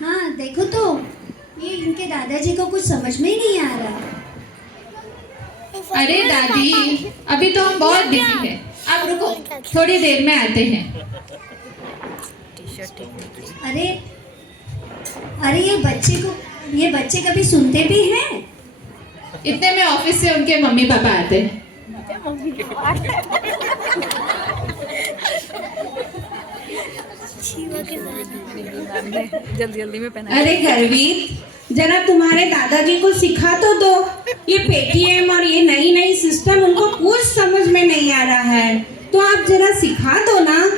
हाँ देखो तो, ये इनके दादाजी को कुछ समझ में ही नहीं आ रहा। अरे दादी, अभी तो हम बहुत बिजी हैं। आप रुको, थोड़ी देर में आते हैं। अरे अरे ये बच्चे कभी सुनते भी हैं? इतने में ऑफिस से उनके मम्मी पापा आते हैं। जल्दी जल्दी में पहना। अरे गर्वीत, जरा तुम्हारे दादाजी को सिखा तो दो। ये पेटीएम और ये नई नई सिस्टम उनको कुछ समझ में नहीं आ रहा है, तो आप जरा सिखा दो ना।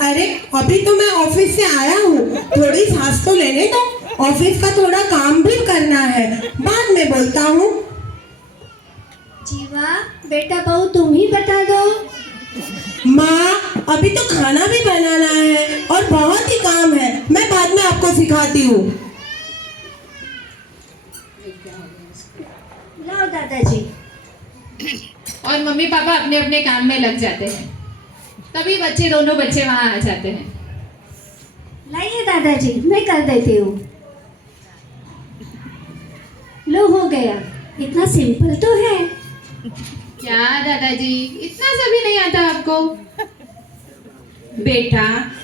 अरे अभी तो मैं ऑफिस से आया हूँ, थोड़ी सांस तो लेने दो। ऑफिस का थोड़ा काम भी करना है, बाद में बोलता हूँ। जीवा बेटा बहू तुम ही बता दो। माँ अभी तो खाना भी बनाना है और बहुत ही काम है, मैं बाद में आपको सिखाती हूँ। लाओ दादाजी। और मम्मी पापा अपने अपने काम में लग जाते हैं। तभी दोनों बच्चे वहां आ जाते हैं। लाइए दादाजी, मैं कर देती हूँ। लो हो गया, इतना सिंपल तो है। क्या दादाजी, इतना सा भी नहीं आता आपको? बेटा,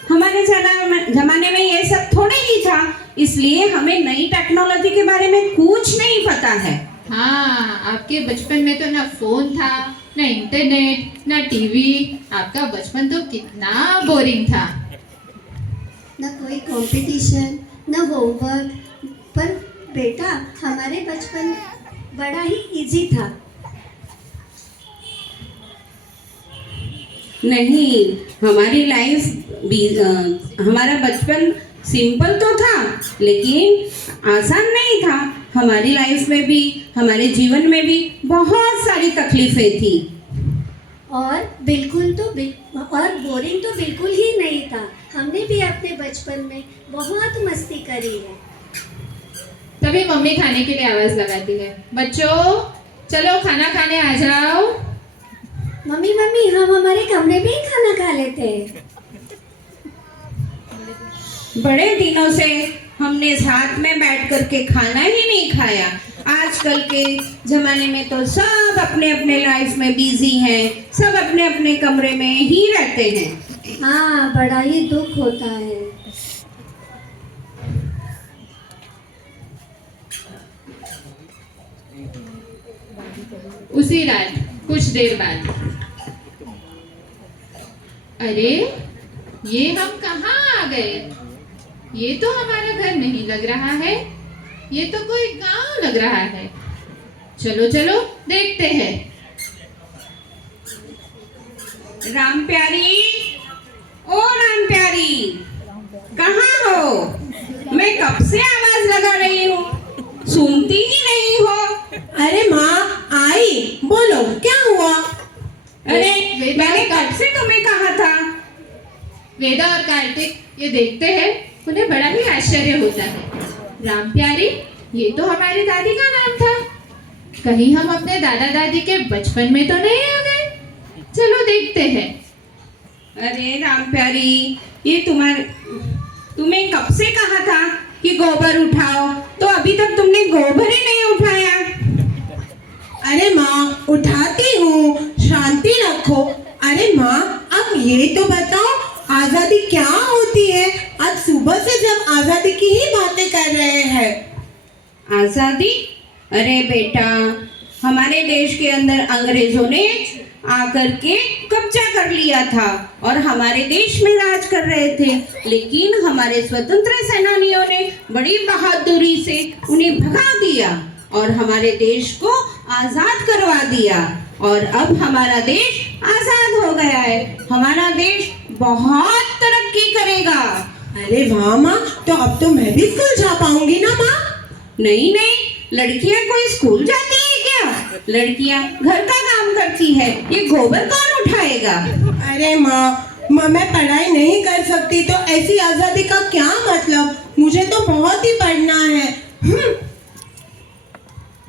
हमारे जमाने में ये सब थोड़े ही था, इसलिए हमें नई टेक्नोलॉजी के बारे में कुछ नहीं पता है। हाँ, आपके बचपन में तो ना फोन था, ना इंटरनेट, ना टीवी। आपका बचपन तो कितना बोरिंग था। न कोई कंपटीशन, न होमवर्क। पर बेटा हमारे बचपन बड़ा ही इजी था। नहीं, हमारी हमारा बचपन सिंपल तो था, लेकिन आसान नहीं था। हमारी लाइफ में भी, हमारे जीवन में भी बहुत सारी तकलीफें थी। और बोरिंग तो बिल्कुल ही नहीं था। हमने भी अपने बचपन में बहुत मस्ती करी है। तभी मम्मी खाने के लिए आवाज लगाती है, बच्चों चलो खाना खाने आ जाओ। मम्मी हम हमारे कमरे में ही खाना खा लेते हैं। बड़े दिनों से हमने साथ में बैठ करके खाना ही नहीं खाया। आजकल के जमाने में तो सब अपने अपने लाइफ में बिजी हैं, सब अपने अपने कमरे में ही रहते हैं। हाँ, बड़ा ही दुख होता है। उसी रात कुछ देर बाद, अरे ये हम कहाँ आ गए? ये तो हमारा घर नहीं लग रहा है, ये तो कोई गांव लग रहा है। चलो चलो देखते हैं। राम प्यारी, ओ राम प्यारी, कहाँ हो? मैं कब से आवाज लगा रही हूँ, सुनती ही नहीं हो। अरे माँ आई, बोलो क्या हुआ? अरे मैंने कब से तुम्हें कहा था। वेदा और कार्तिक ये देखते हैं, उन्हें बड़ा ही आश्चर्य होता है। राम प्यारी, ये तो हमारी दादी का नाम था। कहीं हम अपने दादा दादी के बचपन में तो नहीं आ गए? चलो देखते हैं। अरे राम प्यारी, ये तुम्हें कब से कहा था कि गोबर उठाओ, तो अभी तक तुमने गोबर ही नहीं उठाया। अरे माँ उठाती हूँ, शांति रखो। अरे माँ अब ये तो बताओ, आजादी क्या होती है? आज सुबह से जब आजादी की ही बातें कर रहे हैं। आजादी? अरे बेटा, हमारे देश के अंदर अंग्रेजों ने आकर के कब्जा कर लिया था और हमारे देश में राज कर रहे थे, लेकिन हमारे स्वतंत्र सेनानियों ने बड़ी बहादुरी से उन्हें भगा दिया और हमारे देश को आजाद करवा दिया। और अब हमारा देश आजाद हो गया है, हमारा देश बहुत तरक्की करेगा। अरे वाह माँ, तो अब तो मैं भी स्कूल जा पाऊंगी ना माँ? नहीं नहीं, लड़कियां कोई स्कूल जाती है क्या? लड़कियां घर का काम करती है, ये गोबर कौन उठाएगा? अरे माँ मैं पढ़ाई नहीं कर सकती तो ऐसी आजादी का क्या मतलब? मुझे तो बहुत ही पढ़ना है।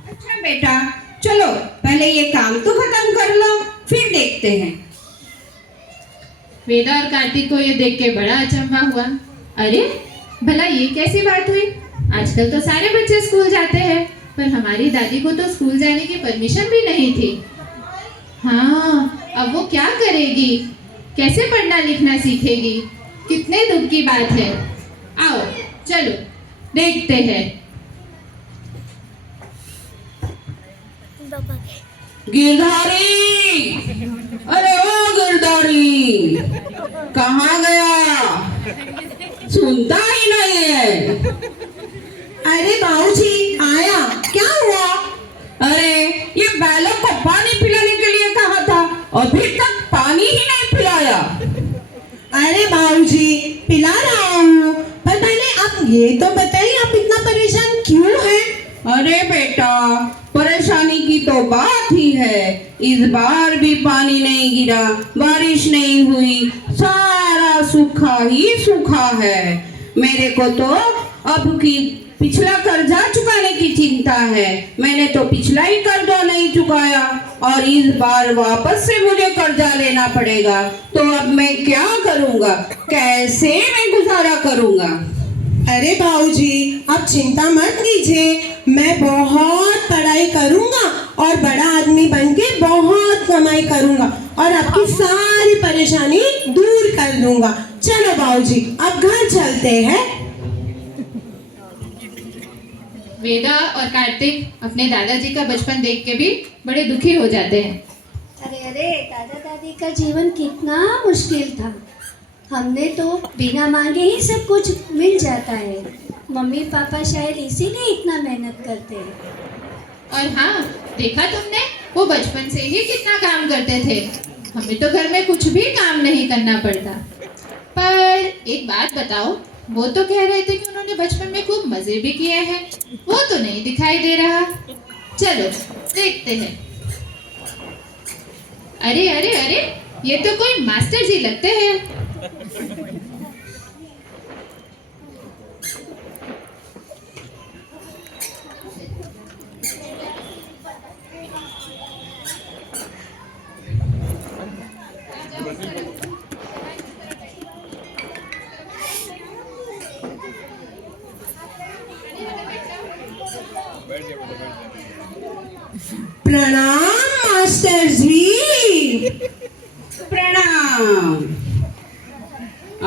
अच्छा बेटा, चलो पहले ये काम तो खत्म कर लो, फिर देखते हैं। वेदा और कार्तिक को ये देख के बड़ा अचंभा हुआ। अरे भला ये कैसी बात हुई? आजकल तो सारे बच्चे स्कूल जाते हैं, पर हमारी दादी को तो स्कूल जाने की परमिशन भी नहीं थी। हाँ, अब वो क्या करेगी? कैसे पढ़ना लिखना सीखेगी? कितने दुख की बात है। आओ चलो देखते हैं। गिरधारी, अरे ओ गिरधारी, कहाँ गया? सुनता ही नहीं है। अरे बाबूजी आया, क्या हुआ? अरे ये बैलों को पानी पिलाने के लिए कहा था, अभी तक पानी ही नहीं पिलाया। अरे बाबूजी पिला रहा हूँ, पर पहले आप ये तो बताइए आप इतना परेशान क्यों हैं? अरे बेटा, परेशानी की तो बात ही है। इस बार भी पानी नहीं गिरा, बारिश नहीं हुई, सारा सूखा ही सूखा है। मेरे को तो अब की पिछला कर्जा चुकाने की चिंता है। मैंने तो पिछला ही कर्जा नहीं चुकाया और इस बार वापस से मुझे कर्जा लेना पड़ेगा। तो अब मैं क्या करूँगा? कैसे मैं गुजारा करूँगा? अरे बाबूजी आप चिंता मत कीजिए, मैं बहुत पढ़ाई करूँगा और बड़ा आदमी बनके बहुत कमाई करूँगा और आपकी सारी परेशानी दूर कर दूँगा। चलो बाबूजी अब घर चलते हैं। वेदा और कार्तिक अपने दादाजी का बचपन देख के भी बड़े दुखी हो जाते हैं। अरे अरे, दादा दादी का जीवन कितना मुश्किल था। हमने तो बिना मांगे ही सब कुछ मिल जाता है। मम्मी पापा शायद इसीलिए इतना मेहनत करते हैं। और हाँ, देखा तुमने, वो बचपन से ही कितना काम करते थे। हमें तो घर में कुछ भी काम नहीं करना पड़ता। पर एक बात बताओ, वो तो कह रहे थे कि उन्होंने बचपन में खूब मजे भी किए हैं। वो तो नहीं दिखाई दे रहा। चलो देखते हैं। अरे अरे अरे, ये तो कोई मास्टर जी लगते हैं। प्रणाम मास्टर जी। प्रणाम।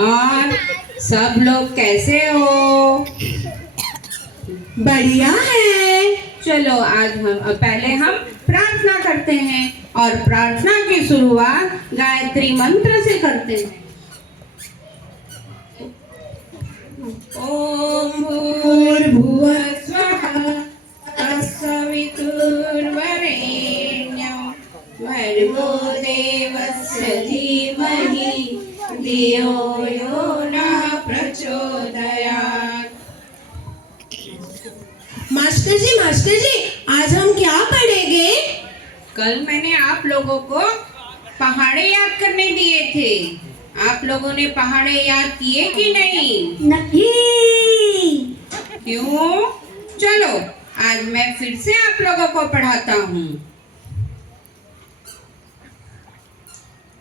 और सब लोग कैसे हो? बढ़िया है। चलो आज पहले हम प्रार्थना करते हैं और प्रार्थना की शुरुआत गायत्री मंत्र से करते हैं। ओम भूर्भुवः स्वः तत्सवितुर्वरेण्यं भर्गो देवस्य धीमहि धियो यो नः प्रचोदयात्। मास्टर जी आज हम क्या पढ़ेंगे? कल मैंने आप लोगों को पहाड़े याद करने दिए थे। आप लोगों ने पहाड़े याद किए कि नहीं? नहीं। क्यों? चलो आज मैं फिर से आप लोगों को पढ़ाता हूँ।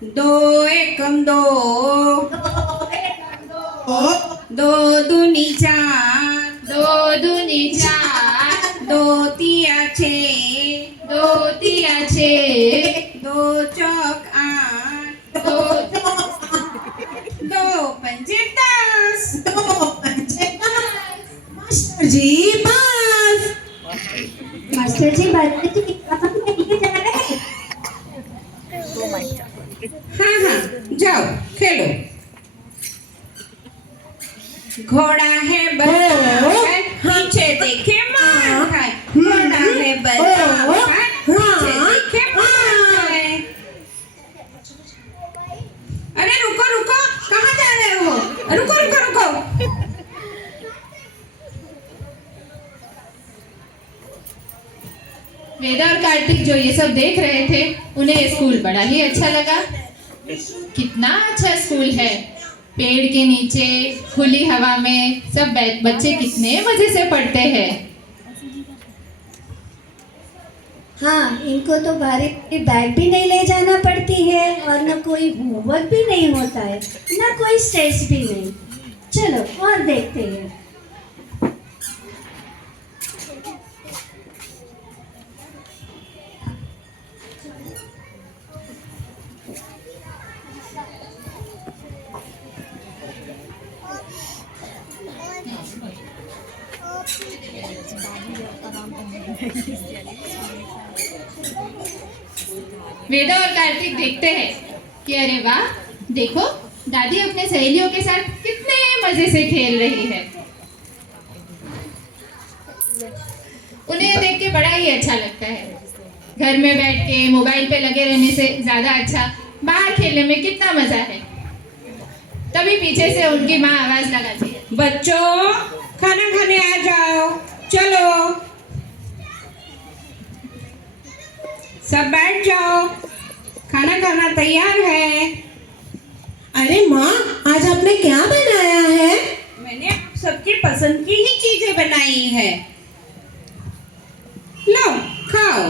2 एकम 2, 2 दूनी 4, 2 दूनी 4, 2 तिया 6, 2 तिया 6, 2 चौक 8, 2 पंजे 10। मास्टर जी बस। मास्टर जी बात कहाँ लेके जा रहे हैं? हाँ जाओ खेलो। घोड़ा है बलवान, पीछे देखे मार खाए। घोड़ा है बलवान, पीछे देखे मार खाए। अरे रुको रुको, कहाँ जा रहे हो? रुको रुको रुको। वेदा और कार्तिक जो ये सब देख रहे थे, उन्हें स्कूल बड़ा ही अच्छा लगा। कितना अच्छा स्कूल है। पेड़ के नीचे खुली हवा में सब बच्चे कितने मजे से पढ़ते हैं। हाँ, इनको तो भारी बैग भी नहीं ले जाना पड़ती है और न कोई होमवर्क भी नहीं होता है, न कोई स्ट्रेस भी नहीं। चलो और देखते हैं। वेदा और कार्तिक देखते हैं कि अरे वाह, देखो दादी अपने सहेलियों के साथ कितने मजे से खेल रही है। उन्हें ये देख के बड़ा ही अच्छा लगता है। घर में बैठ के मोबाइल पे लगे रहने से ज्यादा अच्छा बाहर खेलने में कितना मजा है। तभी पीछे से उनकी माँ आवाज लगाती है, बच्चों खाना खाने आ जाओ, चलो सब बैठ जाओ, खाना खाना तैयार है। अरे माँ, आज आपने क्या बनाया है? मैंने आप सबकी पसंद की ही चीजें बनाई है, लो खाओ।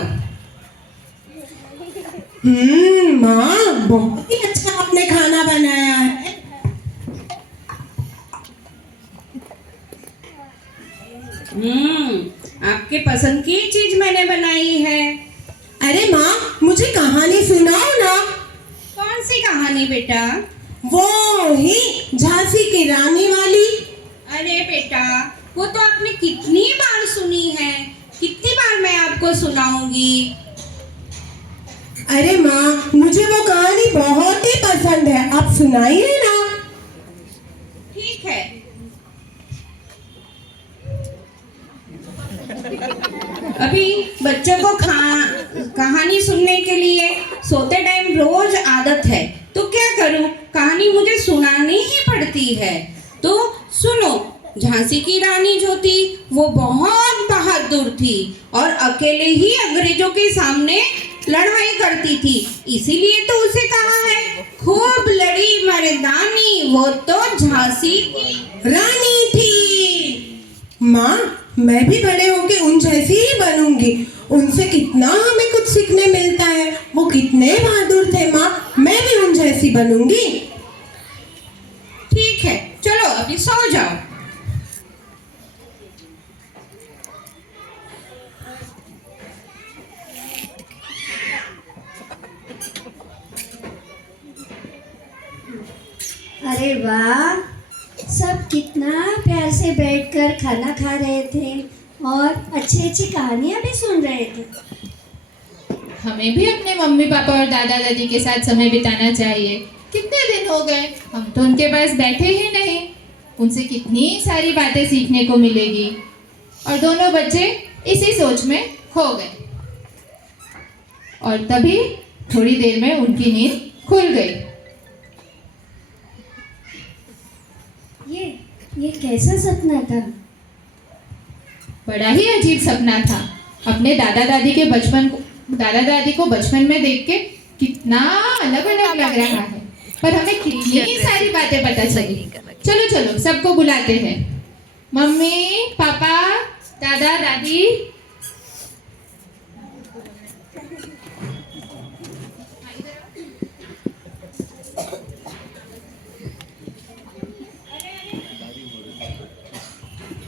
माँ बहुत ही अच्छा आपने खाना बनाया है। आपके पसंद की चीज मैंने बनाई है। अरे माँ, मुझे कहानी सुनाओ ना। कौन सी कहानी बेटा? वो ही झांसी की रानी वाली। अरे बेटा, वो तो आपने कितनी बार सुनी है, कितनी बार मैं आपको सुनाऊंगी। अरे माँ, मुझे वो कहानी बहुत ही पसंद है, आप सुनाइए ना। ठीक है। अभी बच्चों को कहानी सुनने के लिए सोते टाइम रोज आदत है, तो क्या करूं, कहानी मुझे सुनानी ही पड़ती है। तो सुनो, झांसी की रानी जो थी वो बहुत बहादुर थी और अकेले ही अंग्रेजों के सामने लड़ाई करती थी, इसीलिए तो उसे कहा है खूब लड़ी मर्दानी, वो तो झांसी की रानी थी। माँ, मैं भी बड़े होके उन जैसी ही बनूंगी। उनसे कितना हमें कुछ सीखने मिलता है। वो कितने बहादुर थे माँ, मैं भी उन जैसी बनूंगी। ठीक है, चलो अभी सो जाओ। अरे वाह, सब कितना प्यार से बैठकर खाना खा रहे थे और अच्छी अच्छी कहानियां भी सुन रहे थे। हमें भी अपने मम्मी पापा और दादा दादी के साथ समय बिताना चाहिए। कितने दिन हो गए हम तो उनके पास बैठे ही नहीं। उनसे कितनी सारी बातें सीखने को मिलेगी। और दोनों बच्चे इसी सोच में खो गए और तभी थोड़ी देर में उनकी नींद खुल गई। ये कैसा सपना था? बड़ा ही अजीब सपना था। अपने दादा दादी को बचपन में देख के कितना अलग अलग लग रहा है, पर हमें कितनी सारी बातें पता चली। चलो चलो सबको बुलाते हैं। मम्मी पापा दादा दादी,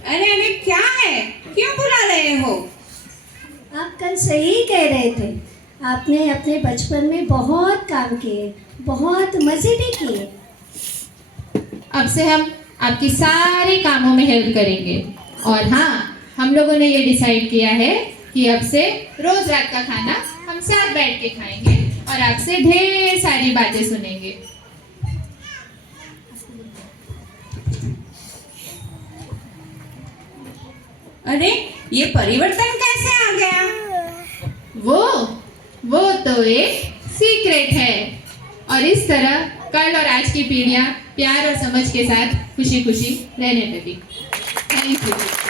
अरे अरे क्या है, क्यों बुला रहे हो? आप कल सही कह रहे थे। आपने अपने बचपन में बहुत काम किए, बहुत मजे भी किए। अब से हम आपकी सारे कामों में हेल्प करेंगे। और हाँ, हम लोगों ने ये डिसाइड किया है कि अब से रोज रात का खाना हम साथ बैठ के खाएंगे और आपसे ढेर सारी बातें सुनेंगे। अरे ये परिवर्तन कैसे आ गया? वो तो एक सीक्रेट है। और इस तरह कल और आज की पीढ़ियां प्यार और समझ के साथ खुशी खुशी रहने लगी। Thank you.